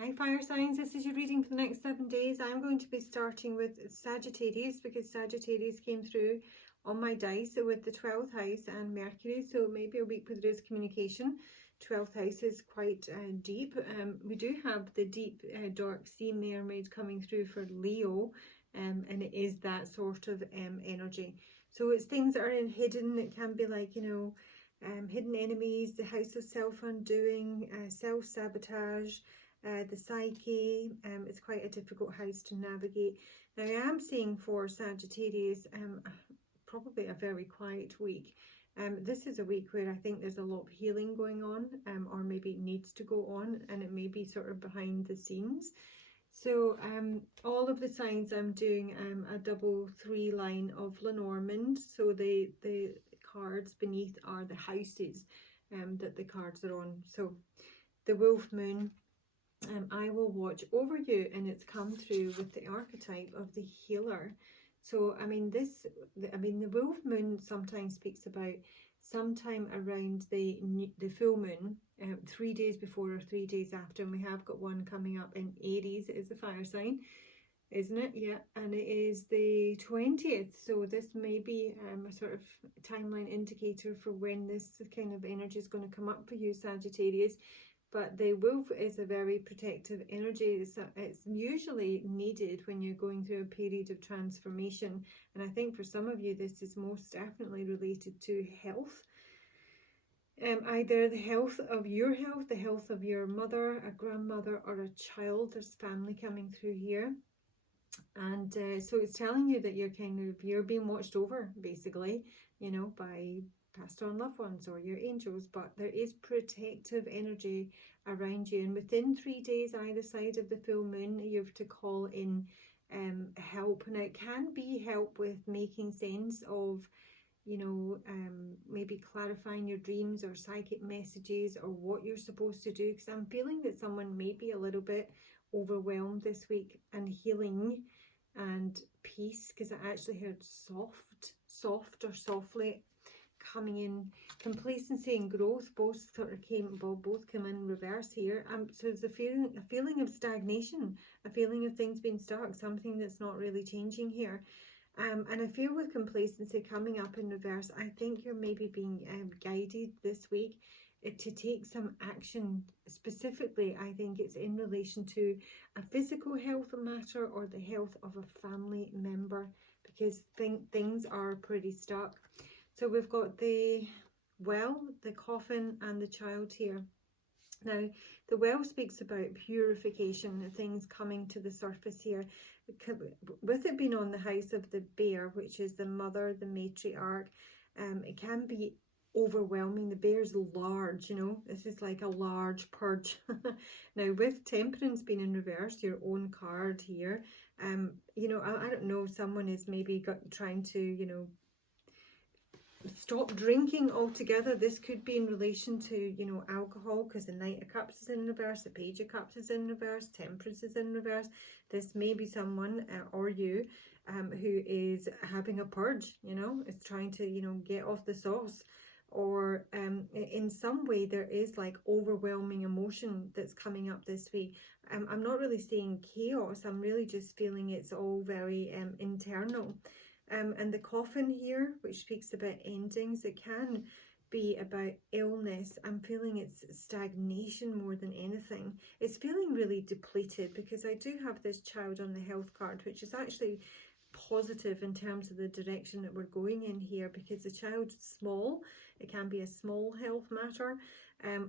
Hi fire signs, this is your reading for the next 7 days. I'm going to be starting with Sagittarius because Sagittarius came through on my dice with the 12th house and Mercury, so maybe a week where there is communication. 12th house is quite deep. We do have the deep dark sea mermaid coming through for Leo, and it is that sort of energy. So it's things that are hidden. It can be like, hidden enemies, the house of self-undoing, self-sabotage, the psyche. It's quite a difficult house to navigate. Now I am seeing for Sagittarius probably a very quiet week. This is a week where I think there's a lot of healing going on, or maybe needs to go on, and it may be sort of behind the scenes. So all of the signs I'm doing a double 3 line of Lenormand. So the cards beneath are the houses that the cards are on. So the wolf moon, I will watch over you, and it's come through with the archetype of the healer. So I mean the wolf moon sometimes speaks about sometime around the full moon, 3 days before or 3 days after, and we have got one coming up in Aries. It is a fire sign, isn't it? Yeah, and it is the 20th, so this may be a sort of timeline indicator for when this kind of energy is going to come up for you, Sagittarius. But the wolf is a very protective energy. It's usually needed when you're going through a period of transformation. And I think for some of you, this is most definitely related to health. Either the health of your health, the health of your mother, a grandmother, or a child. There's family coming through here. And so it's telling you that you're being watched over, basically, by passed on loved ones or your angels, but there is protective energy around you. And within 3 days either side of the full moon, you have to call in help. Now it can be help with making sense of maybe clarifying your dreams or psychic messages or what you're supposed to do, because I'm feeling that someone may be a little bit overwhelmed this week, and healing and peace, because I actually heard soft or softly coming in. Complacency and growth both sort of both come in reverse here. So there's a feeling of stagnation, a feeling of things being stuck, something that's not really changing here. And I feel with complacency coming up in reverse, I think you're maybe being guided this week to take some action. Specifically, I think it's in relation to a physical health matter or the health of a family member, because things are pretty stuck. So we've got the well, the coffin, and the child here. Now, the well speaks about purification, things coming to the surface here. With it being on the house of the bear, which is the mother, the matriarch, it can be overwhelming. The bear's large, this is like a large purge. Now, with temperance being in reverse, your own card here, I don't know, someone is maybe trying to, stop drinking altogether. This could be in relation to, alcohol, because the Knight of Cups is in reverse, the Page of Cups is in reverse, Temperance is in reverse. This may be someone or you who is having a purge, is trying to, get off the sauce, or in some way there is like overwhelming emotion that's coming up this week. I'm not really seeing chaos. I'm really just feeling it's all very internal. And the coffin here, which speaks about endings, it can be about illness. I'm feeling it's stagnation more than anything. It's feeling really depleted, because I do have this child on the health card, which is actually positive in terms of the direction that we're going in here, because the child's small. It can be a small health matter,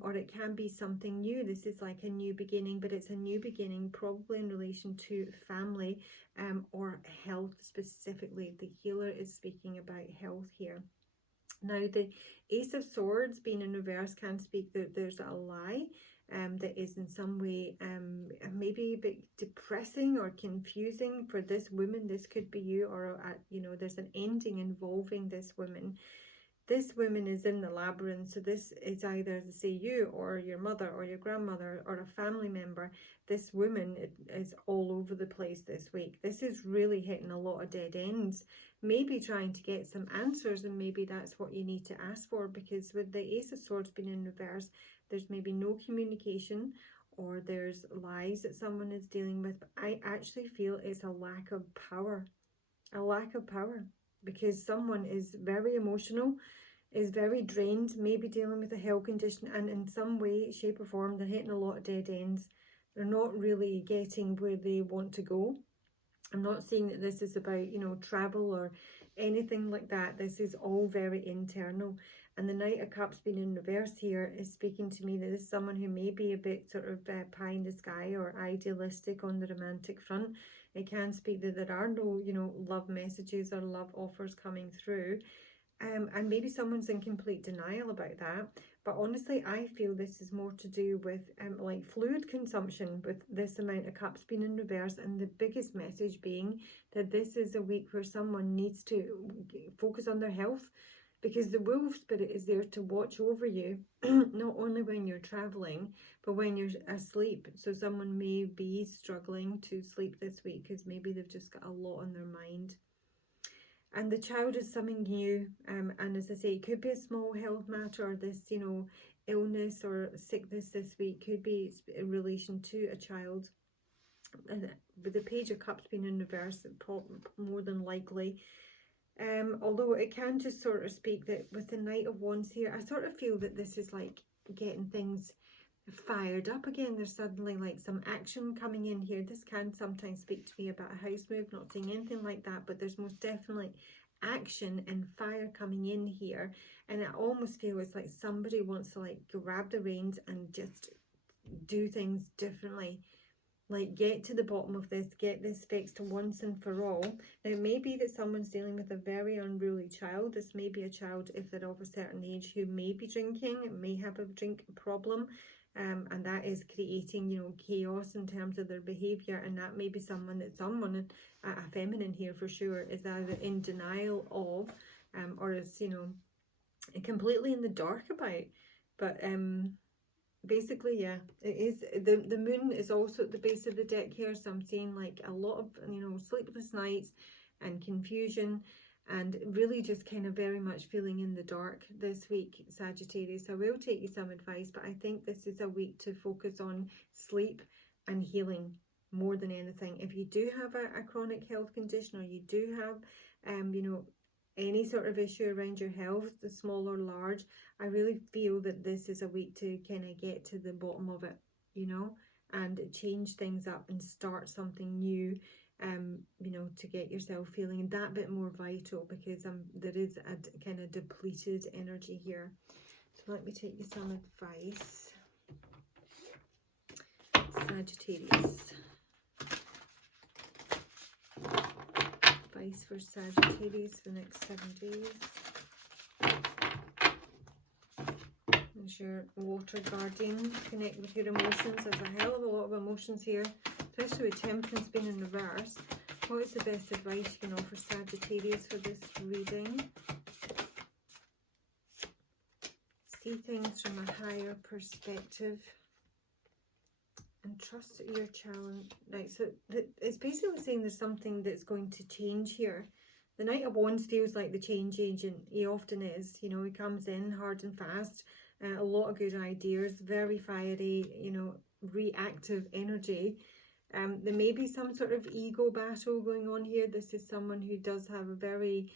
or it can be something new. This is like a new beginning, but it's a new beginning probably in relation to family or health specifically. The healer is speaking about health here. Now, the Ace of Swords being in reverse can speak that there's a lie that is in some way maybe a bit depressing or confusing for this woman. This could be you, or there's an ending involving this woman. This woman is in the labyrinth, so this is either, say, you or your mother or your grandmother or a family member. This woman is all over the place this week. This is really hitting a lot of dead ends. Maybe trying to get some answers, and maybe that's what you need to ask for, because with the Ace of Swords being in reverse, there's maybe no communication, or there's lies that someone is dealing with. But I actually feel it's a lack of power. A lack of power. Because someone is very emotional, is very drained, maybe dealing with a health condition, and in some way, shape or form, they're hitting a lot of dead ends. They're not really getting where they want to go. I'm not saying that this is about, travel or anything like that. This is all very internal. And the Knight of Cups being in reverse here is speaking to me that this is someone who may be a bit sort of pie in the sky or idealistic on the romantic front. It can speak that there are no, love messages or love offers coming through. And maybe someone's in complete denial about that. But honestly, I feel this is more to do with like fluid consumption, with this amount of cups being in reverse, and the biggest message being that this is a week where someone needs to focus on their health, because the wolf spirit is there to watch over you, not only when you're traveling, but when you're asleep. So someone may be struggling to sleep this week because maybe they've just got a lot on their mind. And the child is something new, and as I say, it could be a small health matter, or this, illness or sickness this week could be in relation to a child. And with the Page of Cups being in reverse, more than likely. Although it can just sort of speak that with the Knight of Wands here, I sort of feel that this is like getting things fired up again. There's suddenly like some action coming in here. This can sometimes speak to me about a house move, not saying anything like that, but there's most definitely action and fire coming in here. And I almost feel it's like somebody wants to like grab the reins and just do things differently. Like, get to the bottom of this, get this fixed once and for all. Now, it may be that someone's dealing with a very unruly child. This may be a child, if they're of a certain age, who may be drinking, may have a drink problem. And that is creating, chaos in terms of their behaviour. And that may be someone, a feminine here for sure, is either in denial of, or is, completely in the dark about. But basically, yeah, it is. The moon is also at the base of the deck here. So I'm seeing like a lot of, sleepless nights and confusion, and really just kind of very much feeling in the dark this week, Sagittarius. I will take you some advice, but I think this is a week to focus on sleep and healing more than anything. If you do have a chronic health condition, or you do have, any sort of issue around your health, the small or large, I really feel that this is a week to kind of get to the bottom of it, and change things up and start something new. To get yourself feeling that bit more vital, because there is a kind of depleted energy here. So let me take you some advice, Sagittarius. Advice for Sagittarius for the next 7 days. There's your water guardian. Connect with your emotions. There's a hell of a lot of emotions here, especially with Temperance being in reverse. What is the best advice you can offer Sagittarius for this reading? See things from a higher perspective and trust your challenge. Right, so it's basically saying there's something that's going to change here. The Knight of Wands feels like the change agent. He often is. He comes in hard and fast. A lot of good ideas, very fiery, reactive energy. There may be some sort of ego battle going on here. This is someone who does have a very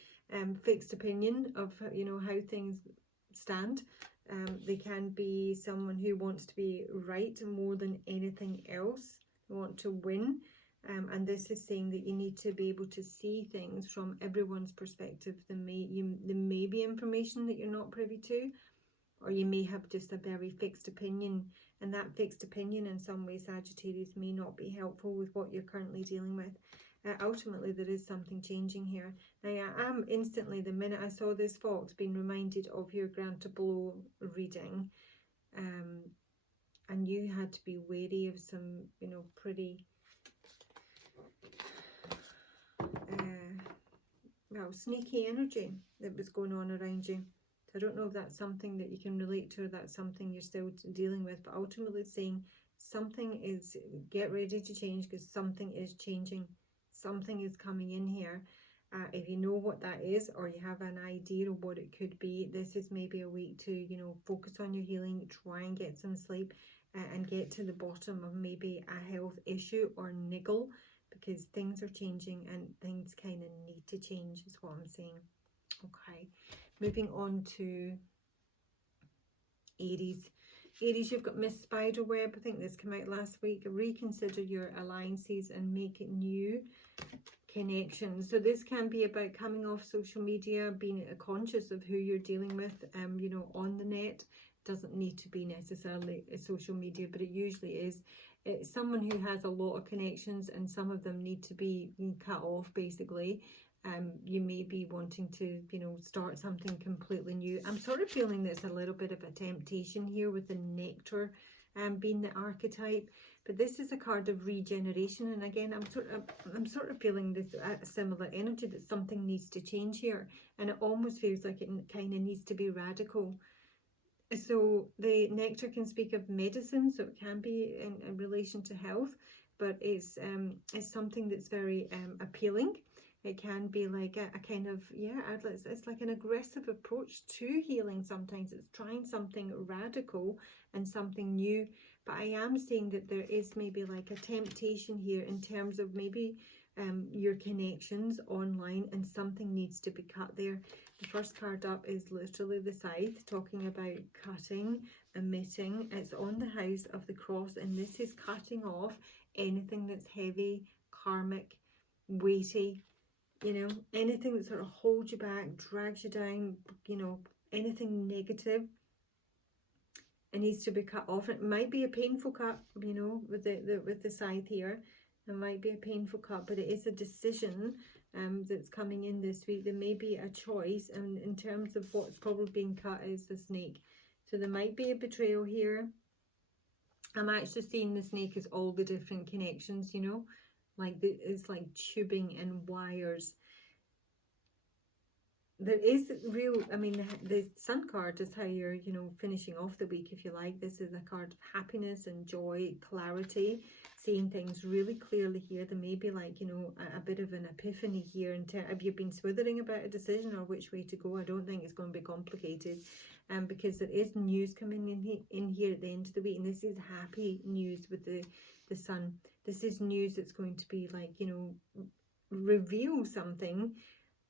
fixed opinion of, how things stand. They can be someone who wants to be right more than anything else. They want to win. And this is saying that you need to be able to see things from everyone's perspective. There may be information that you're not privy to, or you may have just a very fixed opinion, and that fixed opinion in some way, Sagittarius, may not be helpful with what you're currently dealing with. Ultimately, there is something changing here. Now, I am instantly, the minute I saw this fox, being reminded of your Grant Below reading, and you had to be wary of some, pretty sneaky energy that was going on around you. I don't know if that's something that you can relate to, or that's something you're still dealing with, but ultimately saying something is, get ready to change, because something is changing. Something is coming in here. If you know what that is, or you have an idea of what it could be, this is maybe a week to, focus on your healing, try and get some sleep, and get to the bottom of maybe a health issue or niggle, because things are changing and things kind of need to change is what I'm saying. Okay, moving on to Aries. Aries, you've got Miss Spiderweb. I think this came out last week. Reconsider your alliances and make it new connections. So this can be about coming off social media, being conscious of who you're dealing with, you know, on the net. Doesn't need to be necessarily a social media, but it usually is. It's someone who has a lot of connections, and some of them need to be cut off, basically. You may be wanting to, you know, start something completely new. I'm sort of feeling there's a little bit of a temptation here with the nectar being the archetype, but this is a card of regeneration. And again, I'm sort of feeling this similar energy, that something needs to change here, and it almost feels like it kind of needs to be radical. So the nectar can speak of medicine, so it can be in relation to health, but it's something that's very appealing. It can be like a kind of, yeah, it's like an aggressive approach to healing. Sometimes it's trying something radical and something new. But I am seeing that there is maybe like a temptation here in terms of maybe your connections online, and something needs to be cut there. The first card up is literally the Scythe, talking about cutting, emitting. It's on the house of the cross, and this is cutting off anything that's heavy, karmic, weighty. You know, anything that sort of holds you back, drags you down, you know, anything negative, it needs to be cut off. It might be a painful cut, you know, with the Scythe here. It might be a painful cut, but it is a decision that's coming in this week. There may be a choice, and in terms of what's probably being cut is the snake. So there might be a betrayal here. I'm actually seeing the snake as all the different connections, you know, like it's like tubing and wires. There is real, I mean, the Sun card is how you're, you know, finishing off the week, if you like. This is a card of happiness and joy, clarity, seeing things really clearly here. There may be like, you know, a bit of an epiphany here. Have you been swithering about a decision or which way to go? I don't think it's going to be complicated, because there is news coming in here at the end of the week, and this is happy news with the Sun. This is news that's going to be like, you know, reveal something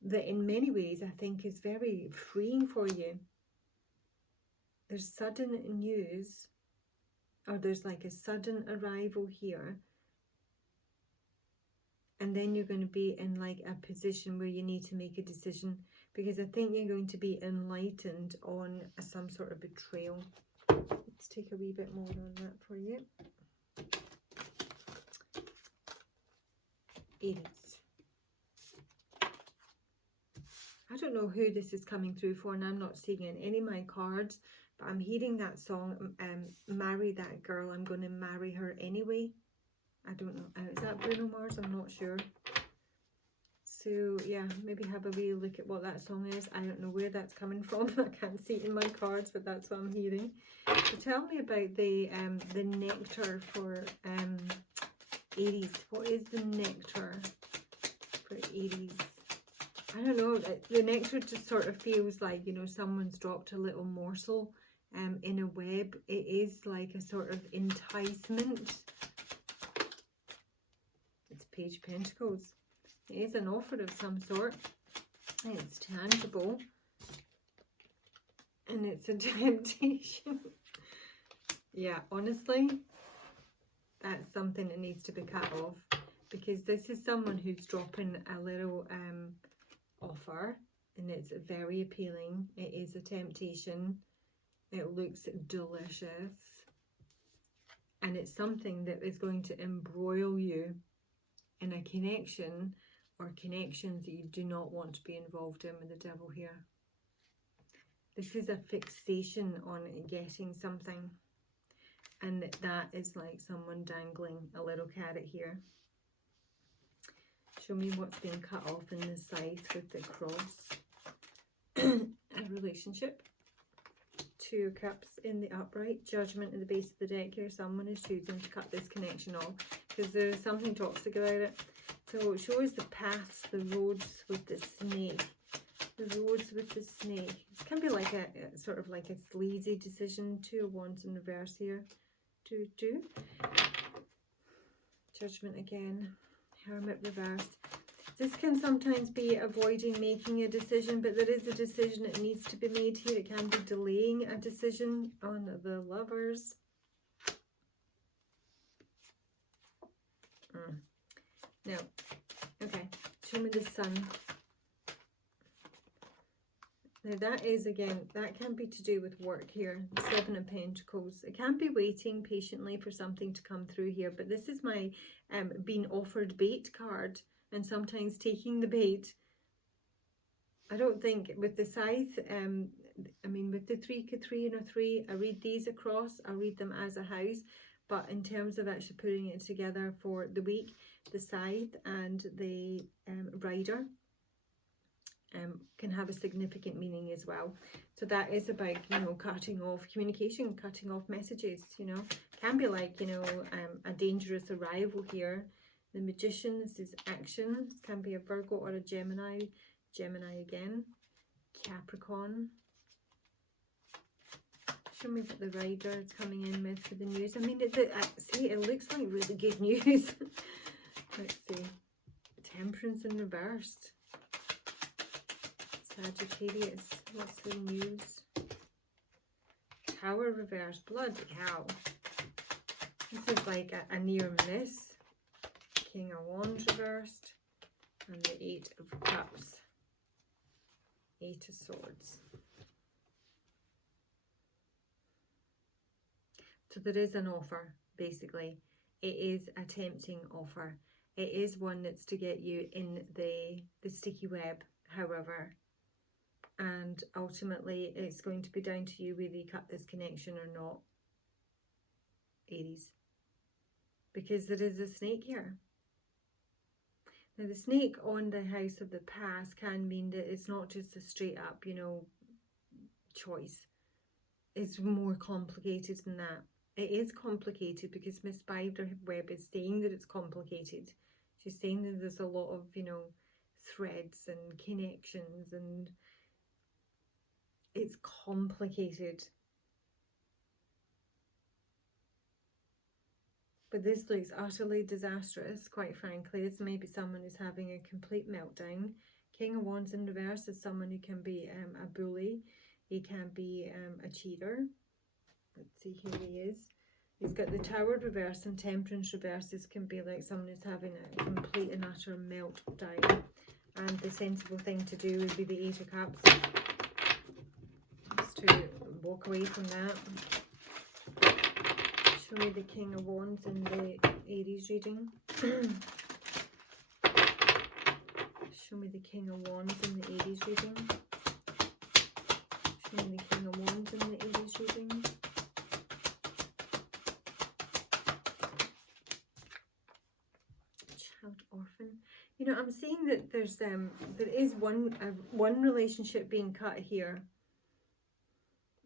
that in many ways I think is very freeing for you. There's sudden news, or there's like a sudden arrival here, and then you're going to be in like a position where you need to make a decision, because I think you're going to be enlightened on some sort of betrayal. Let's take a wee bit more on that for you. Aries. I don't know who this is coming through for, and I'm not seeing in any of my cards, but I'm hearing that song, Marry That Girl, I'm going to marry her anyway. I don't know. Is that Bruno Mars? I'm not sure. So, yeah, maybe have a wee look at what that song is. I don't know where that's coming from. I can't see it in my cards, but that's what I'm hearing. So tell me about the nectar for Aries. What is the nectar for Aries? I don't know, the nectar just sort of feels like, you know, someone's dropped a little morsel in a web. It is like a sort of enticement. It's Page of Pentacles. It is an offer of some sort. It's tangible. And it's a temptation. Yeah, honestly, that's something that needs to be cut off. Because this is someone who's dropping a little offer, and it's very appealing. It is a temptation. It looks delicious, and it's something that is going to embroil you in a connection or connections that you do not want to be involved in with the devil here. This is a fixation on getting something, and that is like someone dangling a little carrot here. Show me what's being cut off in the Scythe with the cross. A relationship. Two of Cups in the upright. Judgment in the base of the deck here. Someone is choosing to cut this connection off because there's something toxic about it. So it shows the paths, the roads with the snake. The roads with the snake. This can be like a sort of like a sleazy decision. Two of Wands in reverse here. Judgment again. Hermit reversed. This can sometimes be avoiding making a decision, but there is a decision that needs to be made here. It can be delaying a decision on the Lovers. No. Okay. Show me the Sun. Now that is, again, that can be to do with work here. The Seven of Pentacles. It can be waiting patiently for something to come through here. But this is my being offered bait card. And sometimes taking the bait. I don't think with the Scythe, I mean with the 3 and a 3, I read these across. I read them as a house. But in terms of actually putting it together for the week, the Scythe and the Rider can have a significant meaning as well. So that is about, you know, cutting off communication, cutting off messages, you know. Can be like, you know, a dangerous arrival here. The Magician, this is action. This can be a Virgo or a Gemini. Gemini again. Capricorn. Show me what the Rider is coming in with for the news. I mean, see, it looks like really good news. Let's see. Temperance in reversed. Sagittarius, what's the news? Tower reversed. Bloody hell. This is like a near miss. King of Wands reversed. And the 8 of Cups. 8 of Swords. So there is an offer, basically. It is a tempting offer. It is one that's to get you in the sticky web, however. And ultimately, it's going to be down to you whether you cut this connection or not, Aries. Because there is a snake here. Now, the snake on the house of the past can mean that it's not just a straight up, you know, choice. It's more complicated than that. It is complicated because Miss Spiderweb is saying that it's complicated. She's saying that there's a lot of, you know, threads and connections, and it's complicated. But this looks utterly disastrous, quite frankly. This may be someone who's having a complete meltdown. King of Wands in reverse is someone who can be a bully. He can be a cheater. Let's see, here he is. He's got the Tower reverse and Temperance reverse. This can be like someone who's having a complete and utter meltdown. And the sensible thing to do would be the 8 of Cups. Just to walk away from that. Show me the King of Wands in the Aries reading. Show me the King of Wands in the Aries reading. Show me the King of Wands in the Aries reading. Child orphan. You know, I'm seeing that there's there is one relationship being cut here.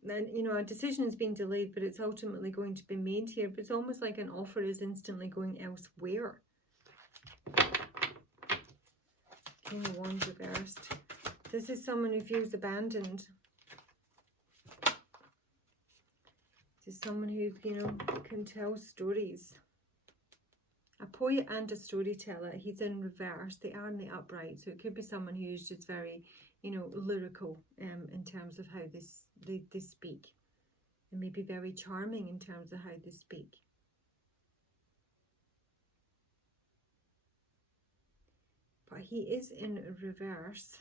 And, you know, a decision has been delayed, but it's ultimately going to be made here. But it's almost like an offer is instantly going elsewhere. King of Wands reversed. This is someone who feels abandoned. This is someone who, you know, can tell stories. A poet and a storyteller. He's in reverse. They are in the upright. So it could be someone who's just very, you know, lyrical in terms of how they speak. And maybe very charming in terms of how they speak. But he is in reverse.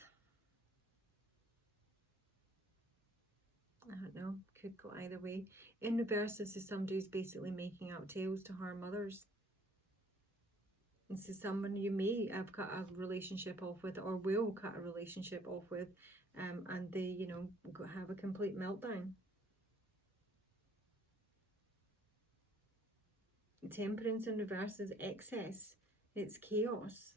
I don't know. Could go either way. In reverse, this is somebody who's basically making out tales to harm others. This is someone you may have cut a relationship off with, or will cut a relationship off with, and they, you know, have a complete meltdown. Temperance in reverse is excess. It's chaos.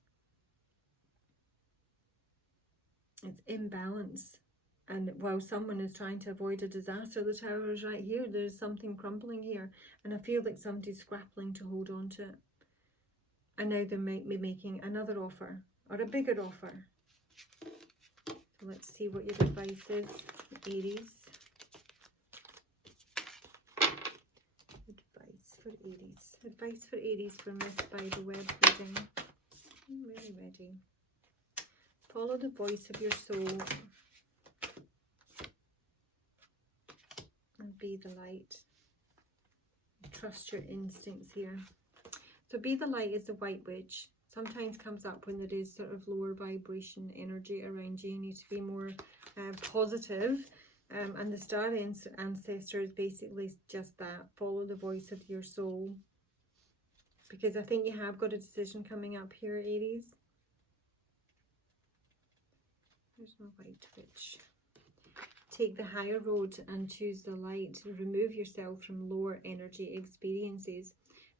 It's imbalance. And while someone is trying to avoid a disaster, the Tower is right here. There's something crumbling here. And I feel like somebody's grappling to hold on to it. And now they might be making another offer, or a bigger offer. So let's see what your advice is, Aries. Advice. for Aries. Advice for Aries for Missed by the Web reading. I'm really ready. Follow the voice of your soul and be the light. Trust your instincts here. So be the light is the white witch. Sometimes comes up when there is sort of lower vibration energy around you. You need to be more positive. And the star ancestor is basically just that. Follow the voice of your soul. Because I think you have got a decision coming up here, Aries. There's my white witch. Take the higher road and choose the light. Remove yourself from lower energy experiences.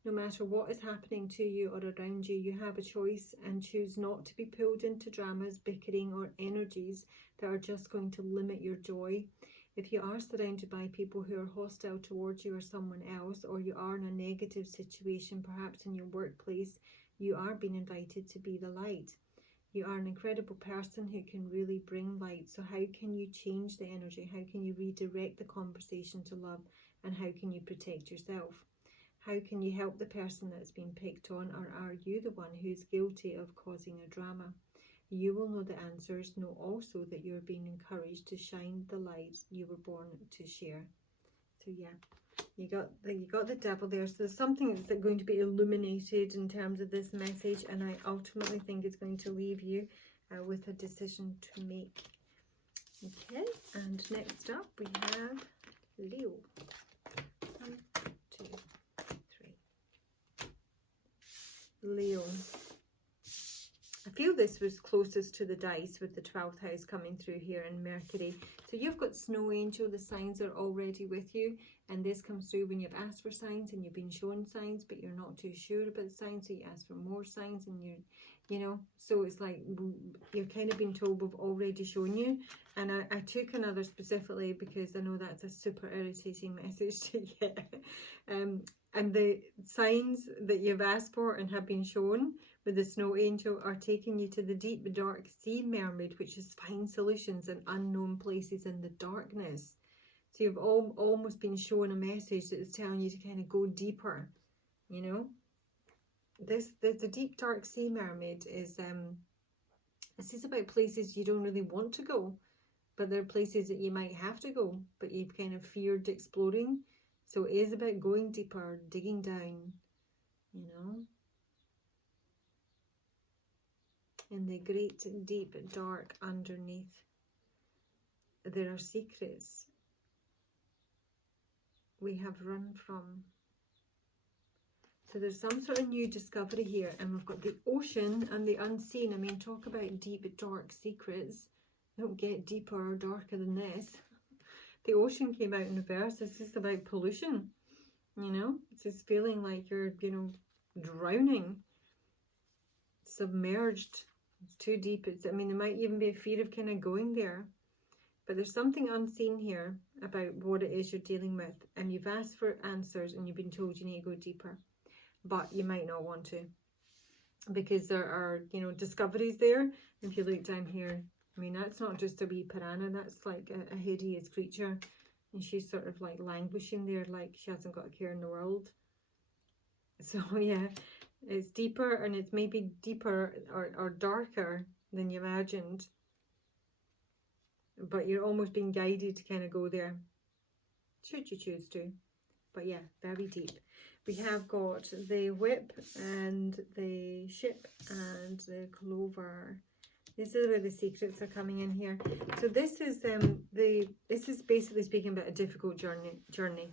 No matter what is happening to you or around you, you have a choice, and choose not to be pulled into dramas, bickering or energies that are just going to limit your joy. If you are surrounded by people who are hostile towards you or someone else, or you are in a negative situation, perhaps in your workplace, you are being invited to be the light. You are an incredible person who can really bring light. So how can you change the energy? How can you redirect the conversation to love? And how can you protect yourself? How can you help the person that's been picked on, or are you the one who's guilty of causing a drama? You will know the answers. Know also that you're being encouraged to shine the light you were born to share. So yeah, you got the devil there. So there's something that's going to be illuminated in terms of this message, and I ultimately think it's going to leave you with a decision to make. Okay, and next up we have Leo. 1, 2, 3. Leo. I feel this was closest to the dice with the 12th house coming through here in Mercury. So you've got Snow Angel, the signs are already with you, and this comes through when you've asked for signs and you've been shown signs, but you're not too sure about the signs, so you ask for more signs, and you know, so it's like you're kind of been told we've already shown you. And I took another specifically because I know that's a super irritating message to get. And the signs that you've asked for and have been shown with the Snow Angel are taking you to the deep dark sea mermaid, which is find solutions in unknown places in the darkness. So you've almost been shown a message that is telling you to kind of go deeper, you know. The deep dark sea mermaid is this is about places you don't really want to go, but there are places that you might have to go, but you've kind of feared exploring. So it is about going deeper, digging down, you know. In the great deep dark underneath, there are secrets we have run from. So there's some sort of new discovery here, and we've got the ocean and the unseen. I mean, talk about deep dark secrets. Don't get deeper or darker than this. The ocean came out in reverse. This is about pollution, you know. It's just feeling like you're, you know, drowning, submerged. It's too deep. I mean, there might even be a fear of kind of going there. But there's something unseen here about what it is you're dealing with. And you've asked for answers and you've been told you need to go deeper. But you might not want to. Because there are, you know, discoveries there. If you look down here, I mean, that's not just a wee piranha. That's like a hideous creature. And she's sort of like languishing there like she hasn't got a care in the world. So yeah. It's deeper, and it's maybe deeper or darker than you imagined. But you're almost being guided to kind of go there, should you choose to. But yeah, very deep. We have got the whip and the ship and the clover. These are where the secrets are coming in here. So this is this is basically speaking about a difficult journey.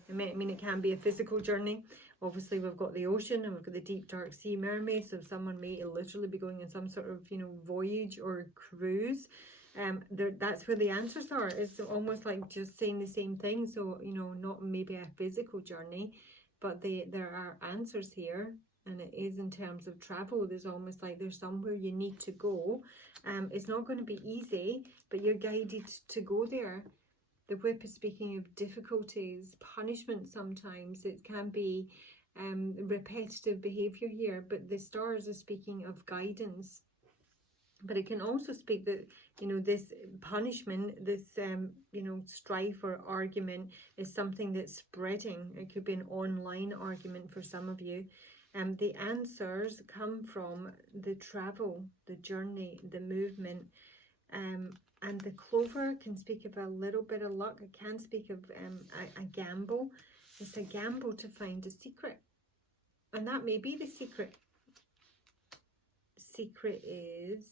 I mean, it can be a physical journey. Obviously, we've got the ocean and we've got the deep dark sea mermaid. So someone may literally be going on some sort of, you know, voyage or cruise. That's where the answers are. It's almost like just saying the same thing. So, you know, not maybe a physical journey, but there are answers here. And it is in terms of travel. There's almost like there's somewhere you need to go. It's not going to be easy, but you're guided to go there. The whip is speaking of difficulties, punishment sometimes. It can be repetitive behaviour here, but the stars are speaking of guidance. But it can also speak that, you know, this punishment, this, you know, strife or argument is something that's spreading. It could be an online argument for some of you. The answers come from the travel, the journey, the movement. And the clover can speak of a little bit of luck. It can speak of a gamble. It's a gamble to find a secret. And that may be the secret. Secret is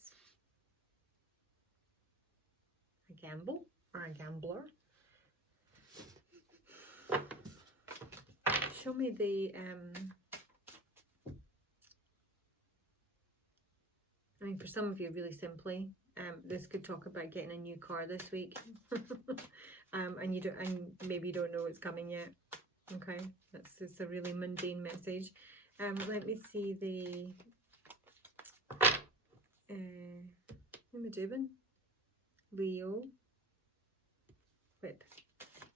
a gamble or a gambler. Show me the I mean, for some of you, really simply, this could talk about getting a new car this week. And maybe you don't know it's coming yet. Okay, that's just a really mundane message. Let me see the what am I doing? Leo. Whip.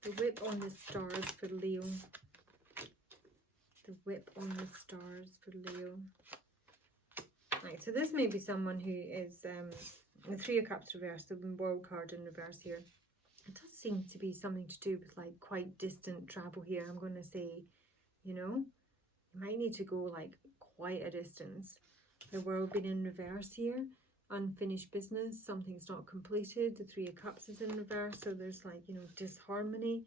The whip on the stars for Leo. The whip on the stars for Leo. Right, so this may be someone who is the Three of Cups reversed, the World card in reverse here. It does seem to be something to do with like quite distant travel here. I'm going to say, you know, you might need to go like quite a distance. The World being in reverse here. Unfinished business, something's not completed. The Three of Cups is in reverse, so there's like, you know, disharmony.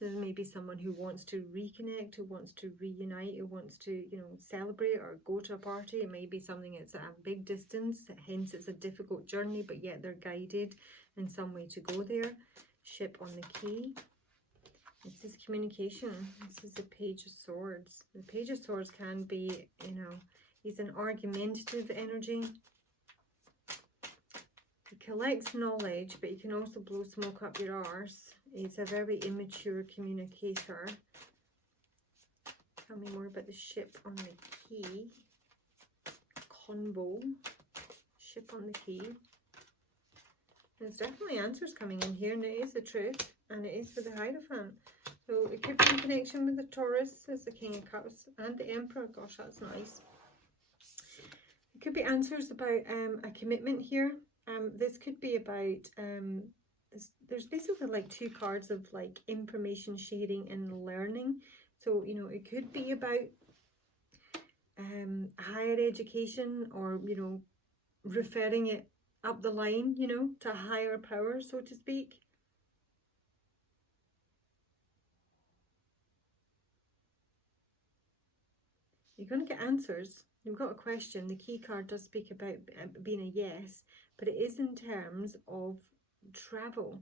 There may be someone who wants to reconnect, who wants to reunite, who wants to, you know, celebrate or go to a party. It may be something that's at a big distance, hence it's a difficult journey, but yet they're guided in some way to go there. Ship on the key. This is communication. This is the Page of Swords. The Page of Swords can be, you know, he's an argumentative energy. He collects knowledge, but he can also blow smoke up your arse. He's a very immature communicator. Tell me more about the ship on the key. Convo. Ship on the key. There's definitely answers coming in here, and it is the truth, and it is for the Hierophant. So it could be in connection with the Taurus as the King of Cups and the Emperor. Gosh, that's nice. It could be answers about a commitment here. This could be about, there's basically like two cards of like information sharing and learning. So, you know, it could be about higher education, or, you know, referring it up the line, you know, to a higher power, so to speak. You're going to get answers. You've got a question. The key card does speak about being a yes, but it is in terms of travel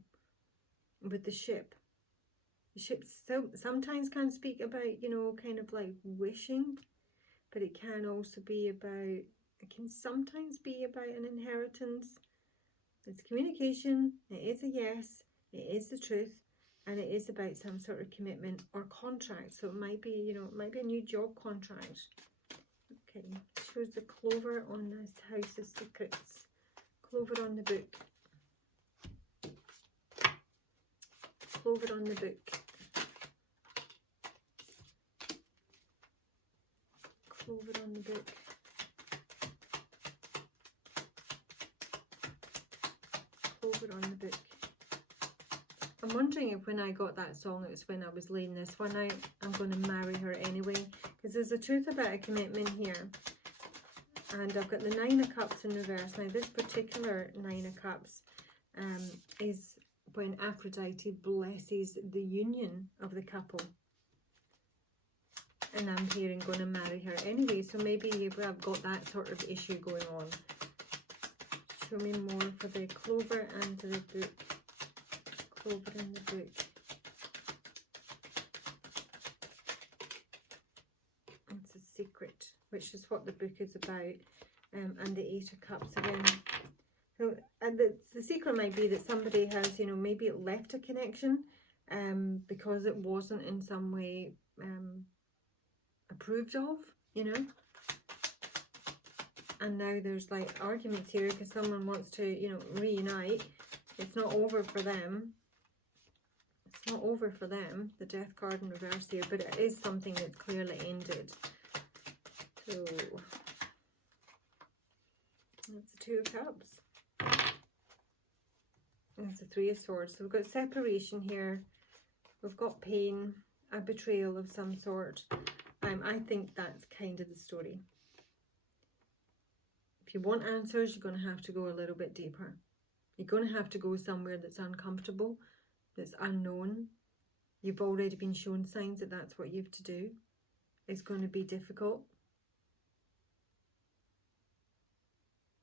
with the ship. The ship sometimes can speak about, you know, kind of like wishing, but it can also be about, it can sometimes be about an inheritance. It's communication. It is a yes. It is the truth. And it is about some sort of commitment or contract. So it might be, you know, it might be a new job contract. Okay, shows the clover on this House of Secrets. Clover on the book. Clover on the book. Clover on the book. Clover on the book. I'm wondering if when I got that song, it was when I was laying this one out. I'm going to marry her anyway, because there's a truth about a commitment here. And I've got the Nine of Cups in reverse. Now this particular Nine of Cups is when Aphrodite blesses the union of the couple. And I'm hearing going to marry her anyway, so maybe I've got that sort of issue going on. Show me more for the clover and the book. Clover in the book. It's a secret, which is what the book is about, and the Eight of Cups again. So, and the secret might be that somebody has, you know, maybe it left a connection because it wasn't in some way approved of, you know. And now there's like arguments here because someone wants to, you know, reunite. It's not over for them. It's not over for them, the Death card in reverse here, but it is something that's clearly ended. So, that's the Two of Cups. There's the Three of Swords. So we've got separation here. We've got pain, a betrayal of some sort. I think that's kind of the story. If you want answers, you're going to have to go a little bit deeper. You're going to have to go somewhere that's uncomfortable, that's unknown. You've already been shown signs that that's what you have to do. It's going to be difficult.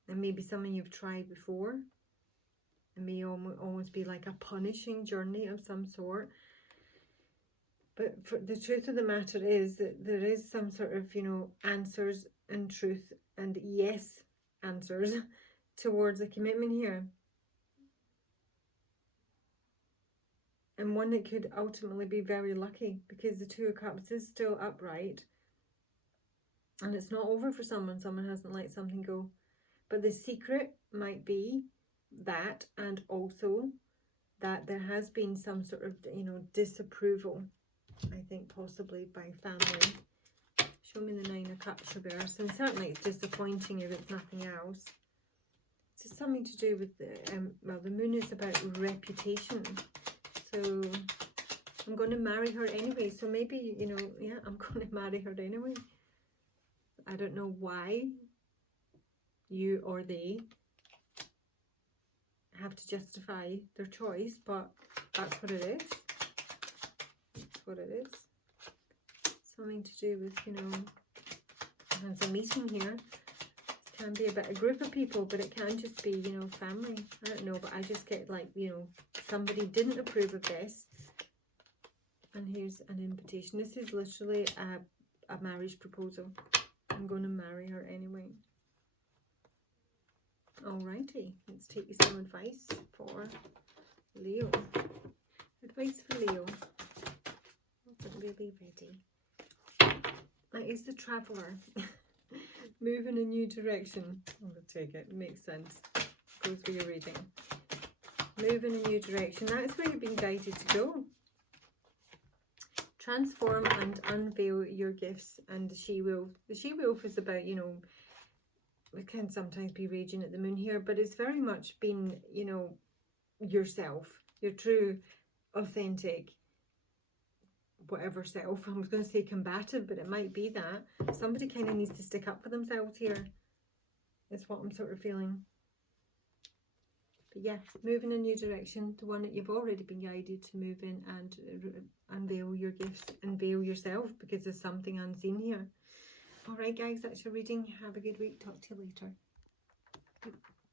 And maybe something you've tried before. It may almost be like a punishing journey of some sort. But for the truth of the matter is that there is some sort of, you know, answers and truth and yes answers towards a commitment here. And one that could ultimately be very lucky, because the Two of Cups is still upright. And it's not over for someone. Someone hasn't let something go. But the secret might be that, and also that there has been some sort of, you know, disapproval, I think possibly by family. Show me the Nine of Cups reverse. And certainly it's disappointing if it's nothing else. It's something to do with the, well, the Moon is about reputation. So I'm going to marry her anyway. So maybe, you know, yeah, I'm going to marry her anyway. I don't know why you or they have to justify their choice, but that's what it is. That's what it is. Something to do with, you know, there's a meeting here. It can be about a group of people, but it can just be, you know, family. I don't know, but I just get like, you know, somebody didn't approve of this. And here's an invitation. This is literally a marriage proposal. I'm going to marry her anyway. Alrighty, let's take you some advice for Leo. Advice for Leo. Wasn't really ready. That is the Traveller. Move in a new direction. I'm going to take it. It makes sense. Goes for your reading. Move in a new direction. That's where you've been guided to go. Transform and unveil your gifts. And the She-Wolf. The She-Wolf is about, you know, it can sometimes be raging at the moon here, but it's very much been, you know, yourself, your true, authentic, whatever self. I was going to say combative, but it might be that. Somebody kind of needs to stick up for themselves here. Is what I'm sort of feeling. But yeah, move in a new direction, the one that you've already been guided to move in, and unveil your gifts, unveil yourself, because there's something unseen here. Alright guys, that's your reading. Have a good week. Talk to you later.